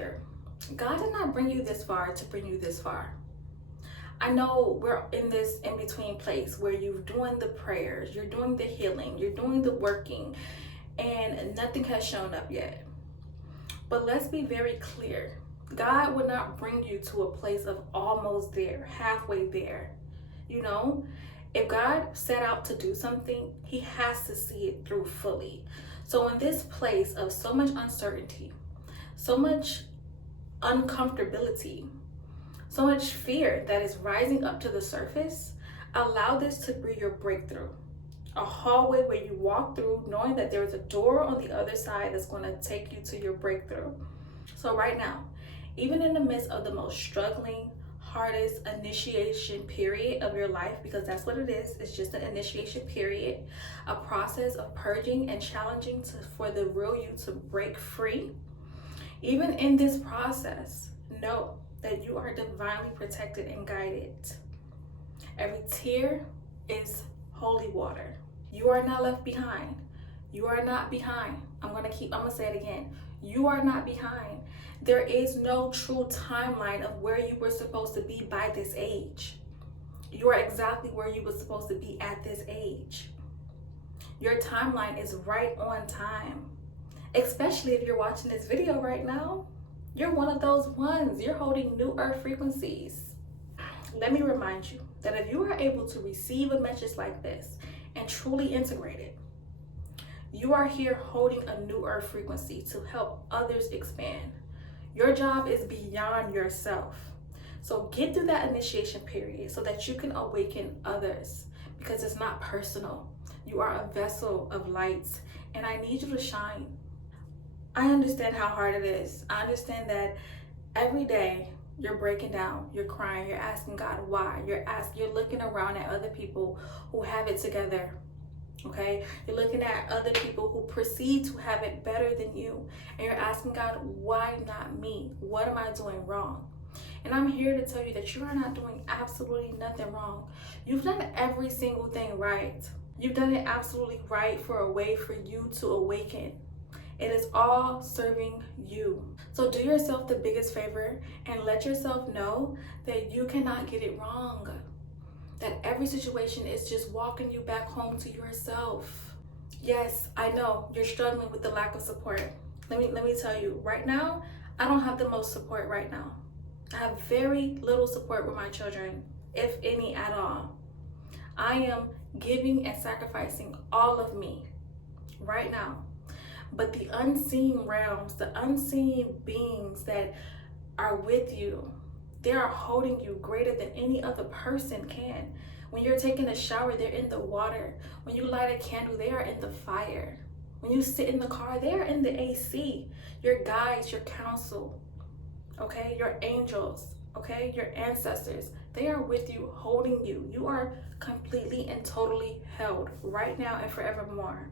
clear. God did not bring you this far to bring you this far. I know we're in this in-between place where you're doing the prayers, you're doing the healing, you're doing the working, and nothing has shown up yet. But let's be very clear. God would not bring you to a place of almost there, halfway there. You know, if God set out to do something, he has to see it through fully. So in this place of so much uncertainty, so much uncomfortability, so much fear that is rising up to the surface, allow this to be your breakthrough. A hallway where you walk through knowing that there's a door on the other side that's going to take you to your breakthrough. So right now, even in the midst of the most struggling, hardest initiation period of your life, because that's what it is, it's just an initiation period, a process of purging and challenging for the real you to break free. Even in this process, know that you are divinely protected and guided. Every tear is holy water. You are not left behind. You are not behind. I'm gonna say it again. You are not behind. There is no true timeline of where you were supposed to be by this age. You are exactly where you were supposed to be at this age. Your timeline is right on time. Especially if you're watching this video right now. You're one of those ones. You're holding new earth frequencies. Let me remind you that if you are able to receive a message like this and truly integrate it, you are here holding a new earth frequency to help others expand. Your job is beyond yourself. So get through that initiation period so that you can awaken others, because it's not personal. You are a vessel of light, and I need you to shine. I understand how hard it is. I understand that every day you're breaking down, you're crying, you're asking God why. You're looking around at other people who have it together. Okay? You're looking at other people who perceive to have it better than you. And you're asking God, why not me? What am I doing wrong? And I'm here to tell you that you are not doing absolutely nothing wrong. You've done every single thing right. You've done it absolutely right for a way for you to awaken. It is all serving you. So do yourself the biggest favor and let yourself know that you cannot get it wrong. That every situation is just walking you back home to yourself. Yes, I know you're struggling with the lack of support. Let me tell you, right now, I don't have the most support right now. I have very little support with my children, if any at all. I am giving and sacrificing all of me right now. But the unseen realms, the unseen beings that are with you, they are holding you greater than any other person can. When you're taking a shower, they're in the water. When you light a candle, they are in the fire. When you sit in the car, they are in the AC. Your guides, your counsel, okay? Your angels, okay? Your ancestors, they are with you, holding you. You are completely and totally held right now and forevermore.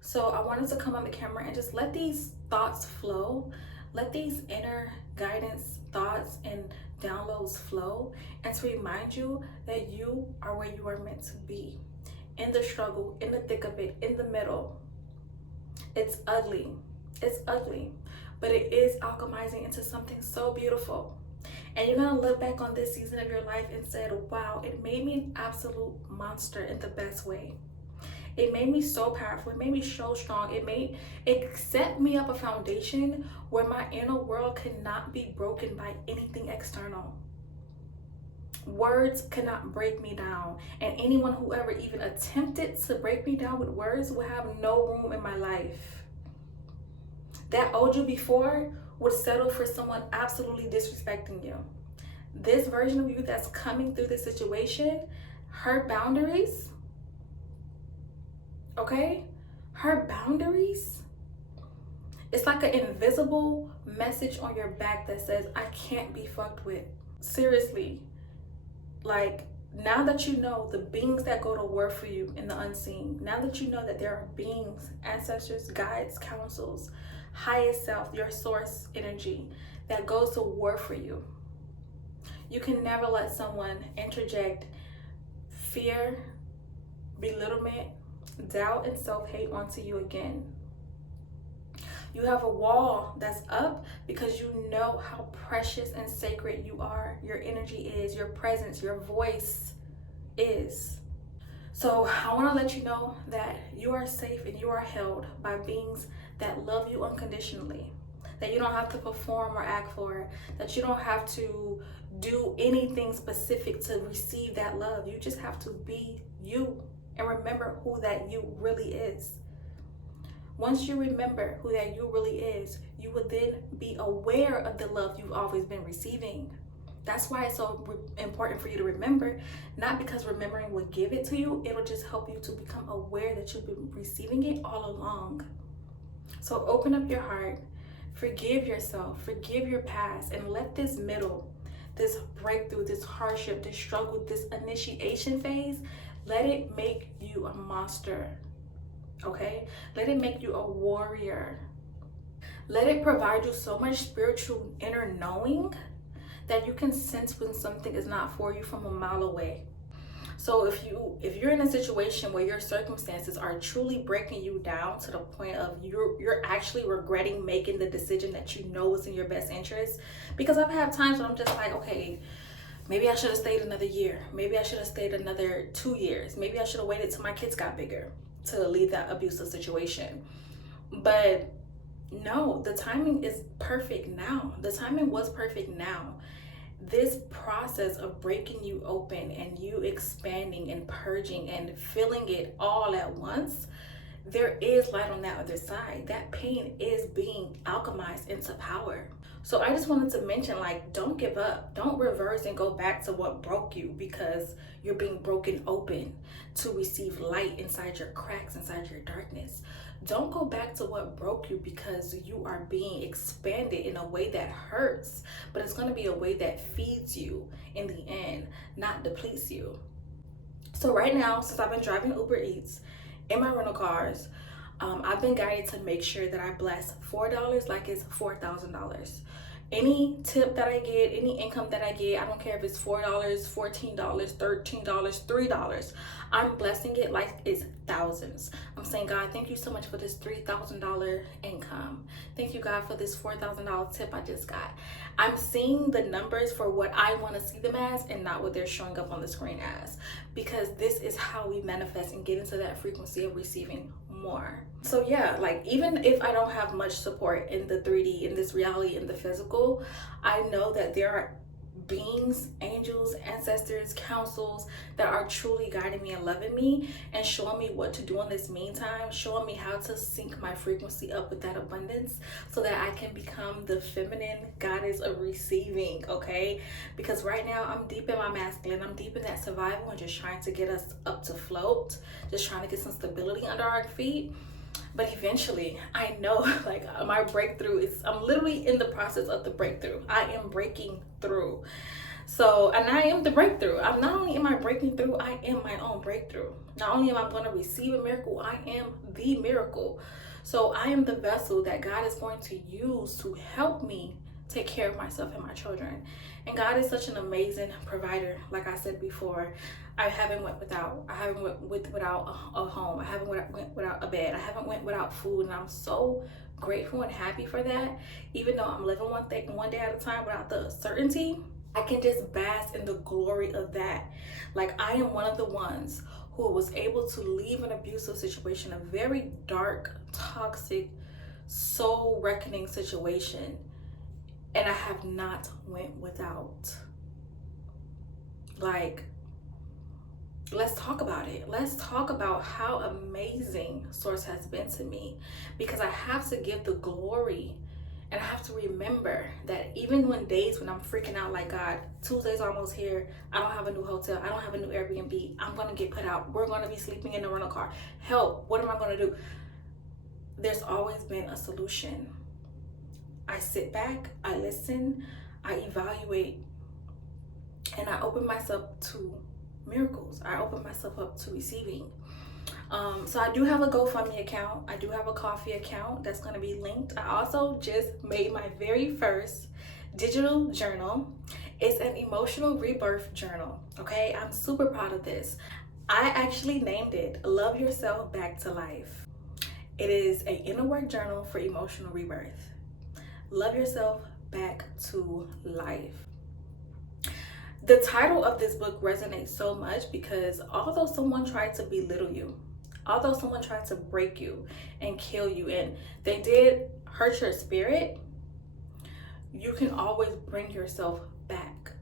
So I wanted to come on the camera and just let these thoughts flow. Let these inner guidance thoughts and downloads flow, and to remind you that you are where you are meant to be. In the struggle, in the thick of it, in the middle. It's ugly. It's ugly. But it is alchemizing into something so beautiful. And you're going to look back on this season of your life and say, wow, it made me an absolute monster in the best way. It made me so powerful. It made me so strong. It set me up a foundation where my inner world could not be broken by anything external. Words could not break me down. And anyone who ever even attempted to break me down with words would have no room in my life. That owed you before would settle for someone absolutely disrespecting you. This version of you that's coming through this situation, her boundaries, okay? Her boundaries, it's like an invisible message on your back that says, I can't be fucked with. Seriously, like, now that you know the beings that go to war for you in the unseen, now that you know that there are beings, ancestors, guides, counsels, highest self, your source energy that goes to war for you, you can never let someone interject fear, belittlement, doubt, and self-hate onto you again. You have a wall that's up because you know how precious and sacred you are, your energy is, your presence, your voice is. So I want to let you know that you are safe and you are held by beings that love you unconditionally. That you don't have to perform or act for it. That you don't have to do anything specific to receive that love. You just have to be you and remember who that you really is. Once you remember who that you really is, you will then be aware of the love you've always been receiving. That's why it's so important for you to remember, not because remembering will give it to you, it'll just help you to become aware that you've been receiving it all along. So open up your heart, forgive yourself, forgive your past, and let this middle, this breakthrough, this hardship, this struggle, this initiation phase, let it make you a monster, okay? Let it make you a warrior. Let it provide you so much spiritual inner knowing that you can sense when something is not for you from a mile away. So if you're in a situation where your circumstances are truly breaking you down to the point of you're actually regretting making the decision that you know is in your best interest, because I've had times when I'm just like, okay, maybe I should have stayed another year, maybe I should have stayed another 2 years, maybe I should have waited till my kids got bigger to leave that abusive situation. But no, the timing is perfect now. The timing was perfect now. This process of breaking you open and you expanding and purging and feeling it all at once, there is light on that other side. That pain is being alchemized into power. So I just wanted to mention, like, don't give up. Don't reverse and go back to what broke you because you're being broken open to receive light inside your cracks, inside your darkness. Don't go back to what broke you because you are being expanded in a way that hurts, but it's going to be a way that feeds you in the end, not depletes you. So right now, since I've been driving Uber Eats in my rental cars, I've been guided to make sure that I bless $4 like it's $4,000. Any tip that I get, any income that I get, I don't care if it's $4, $14, $13, $3, I'm blessing it like it's thousands. I'm saying, God, thank you so much for this $3,000 income. Thank you, God, for this $4,000 tip I just got. I'm seeing the numbers for what I want to see them as and not what they're showing up on the screen as, because this is how we manifest and get into that frequency of receiving more. So yeah, like, even if I don't have much support in the 3D, in this reality, in the physical, I know that there are beings, angels, ancestors, councils that are truly guiding me and loving me and showing me what to do in this meantime, showing me how to sync my frequency up with that abundance so that I can become the feminine goddess of receiving, okay? Because right now I'm deep in my masculine, I'm deep in that survival and just trying to get us up to float, just trying to get some stability under our feet. But eventually, I know, like, my breakthrough is, I'm literally in the process of the breakthrough. I am breaking through. So, and I am the breakthrough. I'm not only am I breaking through, I am my own breakthrough. Not only am I going to receive a miracle, I am the miracle. So I am the vessel that God is going to use to help me take care of myself and my children. And God is such an amazing provider. Like I said before, I haven't went without a home. I haven't went without a bed. I haven't went without food, and I'm so grateful and happy for that. Even though I'm living one day at a time without the certainty, I can just bask in the glory of that. Like, I am one of the ones who was able to leave an abusive situation, a very dark, toxic, soul reckoning situation, and I have not went without. Like, let's talk about it. Let's talk about how amazing Source has been to me, because I have to give the glory, and I have to remember that even when days when I'm freaking out, like, God, Tuesday's almost here, I don't have a new hotel, I don't have a new Airbnb, I'm gonna get put out, we're gonna be sleeping in the rental car, help, what am I gonna do? There's always been a solution. I sit back, I listen, I evaluate, and I open myself to miracles. I open myself up to receiving. So I do have a GoFundMe account. I do have a coffee account that's going to be linked. I also just made my very first digital journal. It's an emotional rebirth journal. Okay, I'm super proud of this. I actually named it Love Yourself Back to Life. It is an inner work journal for emotional rebirth. Love yourself back to life. The title of this book resonates so much because although someone tried to belittle you, although someone tried to break you and kill you, and they did hurt your spirit, you can always bring yourself back.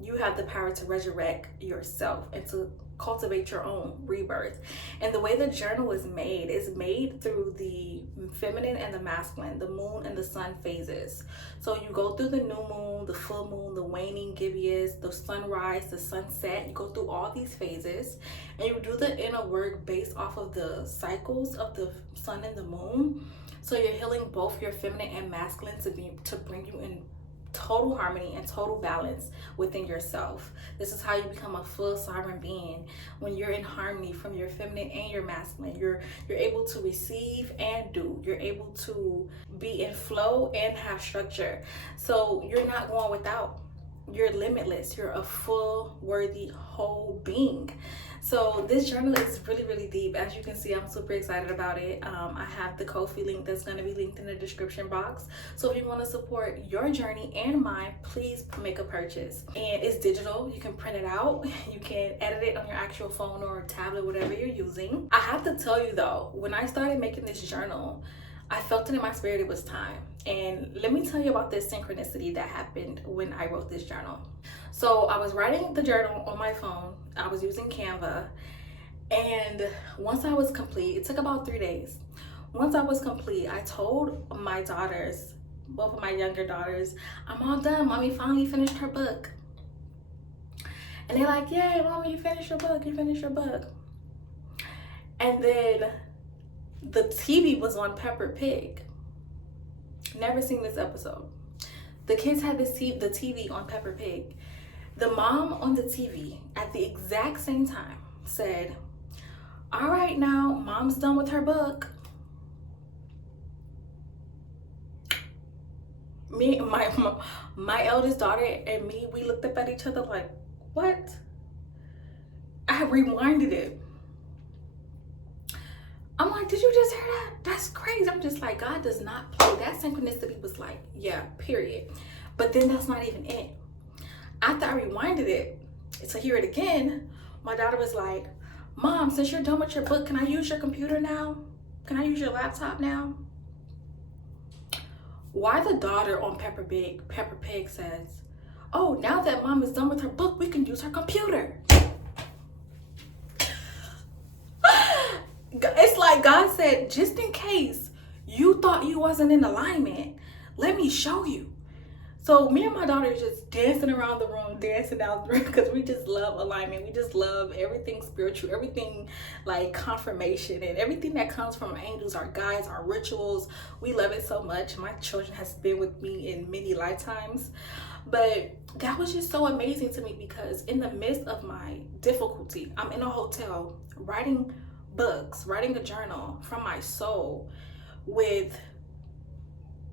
You have the power to resurrect yourself and to cultivate your own rebirth. And the way the journal is made through the feminine and the masculine, the moon and the sun phases. So you go through the new moon, the full moon, the waning gibbous, the sunrise, the sunset. You go through all these phases and you do the inner work based off of the cycles of the sun and the moon. So you're healing both your feminine and masculine to bring you in total harmony and total balance within yourself. This is how you become a full sovereign being. When you're in harmony from your feminine and your masculine, you're able to receive and do. You're able to be in flow and have structure. So you're not going without. You're limitless. You're a full, worthy, whole being. So this journal is really, really deep. As you can see, I'm super excited about it. I have the Ko-fi link that's going to be linked in the description box. So if you want to support your journey and mine, please make a purchase. And it's digital. You can print it out. You can edit it on your actual phone or tablet, whatever you're using. I have to tell you though, when I started making this journal, I felt it in my spirit it was time. And let me tell you about this synchronicity that happened when I wrote this journal. So I was writing the journal on my phone. I was using Canva. And once I was complete, it took about 3 days. Once I was complete, I told my daughters, both of my younger daughters, I'm all done. Mommy finally finished her book. And they're like, yay, Mommy, you finished your book. You finished your book. And then the TV was on Peppa Pig. Never seen this episode. The kids had the TV on Peppa Pig. The mom on the TV at the exact same time said, all right, now Mom's done with her book. Me, my eldest daughter and me, we looked up at each other like, what? I rewinded it. I'm like, did you just hear that? That's crazy. I'm just like, God does not play. That synchronicity was like, yeah, period. But then that's not even it. After I rewinded it to hear it again, my daughter was like, Mom, since you're done with your book, can I use your computer now? Can I use your laptop now? Why the daughter on Peppa Pig says, oh, now that Mom is done with her book, we can use her computer. It's like God said, just in case you thought you wasn't in alignment, let me show you. So me and my daughter are just dancing around the room, dancing out the room, because we just love alignment. We just love everything spiritual, everything like confirmation, and everything that comes from angels, our guides, our rituals. We love it so much. My children has been with me in many lifetimes. But that was just so amazing to me because in the midst of my difficulty, I'm in a hotel writing books, writing a journal from my soul with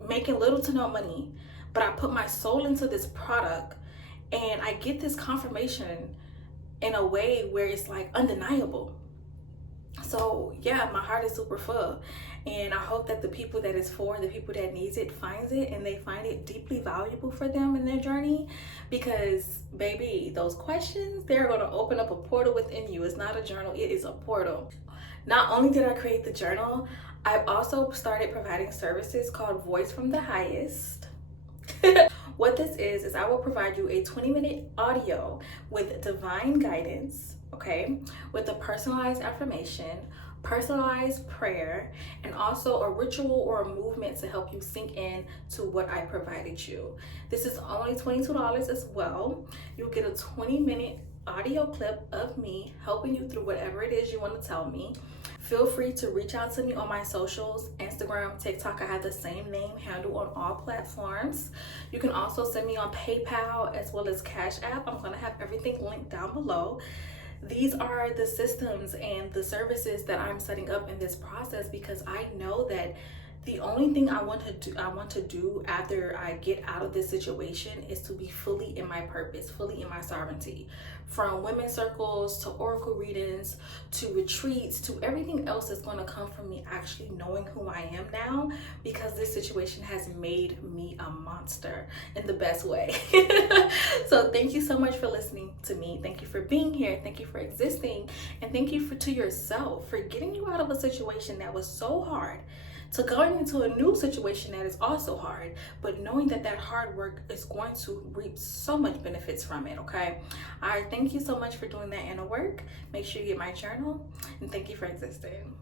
making little to no money, but I put my soul into this product and I get this confirmation in a way where it's like undeniable. So yeah, my heart is super full, and I hope that the people that it's for, the people that needs it, finds it and they find it deeply valuable for them in their journey. Because baby, those questions, they're going to open up a portal within you. It's not a journal, it is a portal. Not only did I create the journal, I've also started providing services called Voice from the Highest. What this is I will provide you a 20-minute audio with divine guidance, okay, with a personalized affirmation, personalized prayer, and also a ritual or a movement to help you sink in to what I provided you. This is only $22 as well. You'll get a 20-minute audio clip of me helping you through whatever it is you want to tell me. Feel free to reach out to me on my socials, Instagram, TikTok. I have the same name handle on all platforms. You can also send me on PayPal as well as Cash App. I'm going to have everything linked down below. These are the systems and the services that I'm setting up in this process because I know that The only thing I want to do after I get out of this situation is to be fully in my purpose, fully in my sovereignty. From women's circles to oracle readings to retreats to everything else that's going to come from me actually knowing who I am now, because this situation has made me a monster in the best way. So thank you so much for listening to me. Thank you for being here. Thank you for existing. And thank you to yourself for getting you out of a situation that was so hard, to going into a new situation that is also hard, but knowing that that hard work is going to reap so much benefits from it. Okay, all right, thank you so much for doing that inner work. Make sure you get my journal, and thank you for existing.